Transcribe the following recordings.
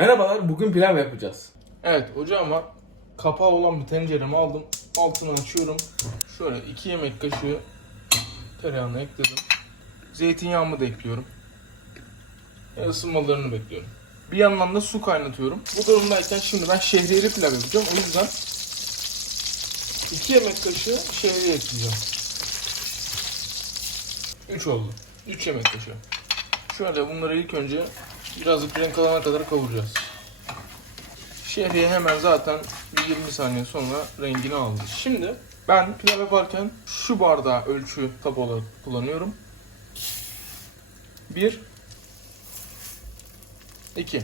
Merhabalar, bugün pilav yapacağız. Evet ocağıma kapağı olan bir tenceremi aldım. Altını açıyorum. Şöyle 2 yemek kaşığı tereyağını ekledim. Zeytinyağımı da ekliyorum. Ve ısınmalarını bekliyorum. Bir yandan da su kaynatıyorum. Bu durumdayken şimdi ben şehriyeli pilav yapacağım. O yüzden 2 yemek kaşığı şehriye ekleyeceğim. 3 oldu. 3 yemek kaşığı. Şöyle bunları ilk önce birazcık renk alana kadar kavuracağız. Şehriye hemen zaten bir 20 saniye sonra rengini aldı. Şimdi ben pilav yaparken şu bardağı ölçü olarak kullanıyorum. 1 2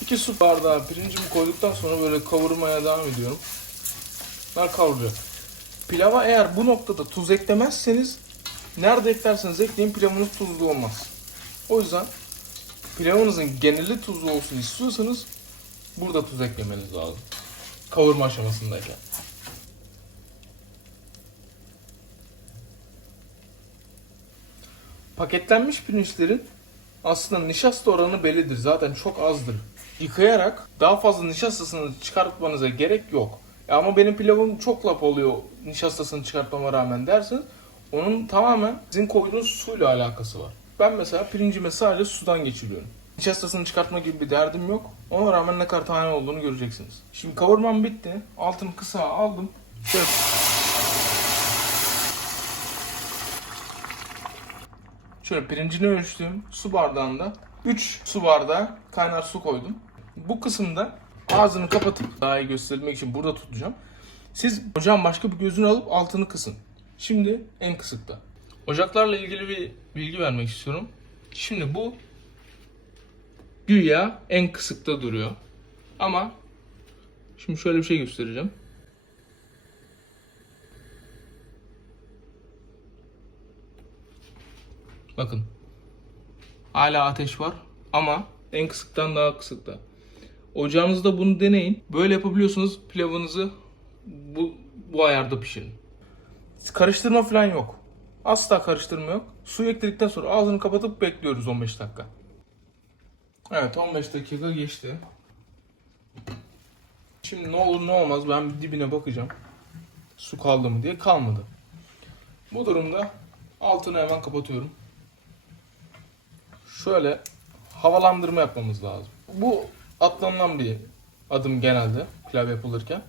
2 su bardağı pirincimi koyduktan sonra böyle kavurmaya devam ediyorum. Bunlar kavrulacak. Pilava eğer bu noktada tuz eklemezseniz nerede eklerseniz ekleyin pilavınız tuzlu olmaz. O yüzden pilavınızın geneli tuzlu olsun istiyorsanız burada tuz eklemeniz lazım. Kavurma aşamasındayken. Paketlenmiş pirinçlerin aslında nişasta oranı bellidir. Zaten çok azdır. Yıkayarak daha fazla nişastasını çıkartmanıza gerek yok. Ya ama benim pilavım çok lap oluyor nişastasını çıkartmama rağmen derseniz onun tamamen sizin koyduğunuz suyla alakası var. Ben mesela pirincimi sadece sudan geçiriyorum. Nişastasını çıkartma gibi bir derdim yok. Ona rağmen ne kadar tane olduğunu göreceksiniz. Şimdi kavurmam bitti. Altını kısa aldım. Şöyle Şöyle pirincini ölçtüm. Su bardağında 3 su bardağı kaynar su koydum. Bu kısımda ağzını kapatıp daha iyi göstermek için burada tutacağım. Siz ocağın başka bir gözünü alıp altını kısın. Şimdi en kısıkta. Ocaklarla ilgili bir bilgi vermek istiyorum. Şimdi bu güya en kısıkta duruyor. Ama şimdi şöyle bir şey göstereceğim. Bakın. Hala ateş var ama en kısıktan daha kısıkta. Ocağınızda bunu deneyin. Böyle yapabiliyorsunuz pilavınızı bu, bu ayarda pişirin. Karıştırma falan yok. Asla karıştırma yok. Suyu ekledikten sonra ağzını kapatıp bekliyoruz 15 dakika. Evet 15 dakika geçti. Şimdi ne olur ne olmaz ben dibine bakacağım. Su kaldı mı diye kalmadı. Bu durumda altını hemen kapatıyorum. Şöyle havalandırma yapmamız lazım. Bu atlanılan bir adım genelde pilav yapılırken.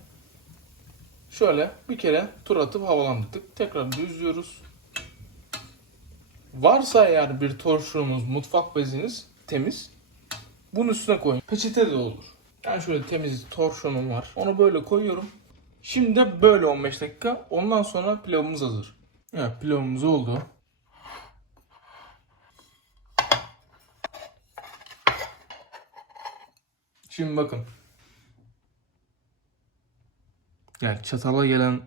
Şöyle bir kere tur atıp havalandırdık. Tekrar düzlüyoruz. Varsa eğer bir torşunuz, mutfak beziniz temiz. Bunun üstüne koyun. Peçete de olur. Yani şöyle temiz torşonum var. Onu böyle koyuyorum. Şimdi de böyle 15 dakika. Ondan sonra pilavımız hazır. Evet pilavımız oldu. Şimdi bakın. Yani çatala gelen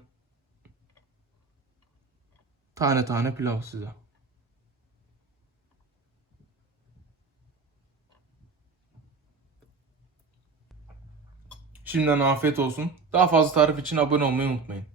tane tane pilav size. Şimdiden afiyet olsun. Daha fazla tarif için abone olmayı unutmayın.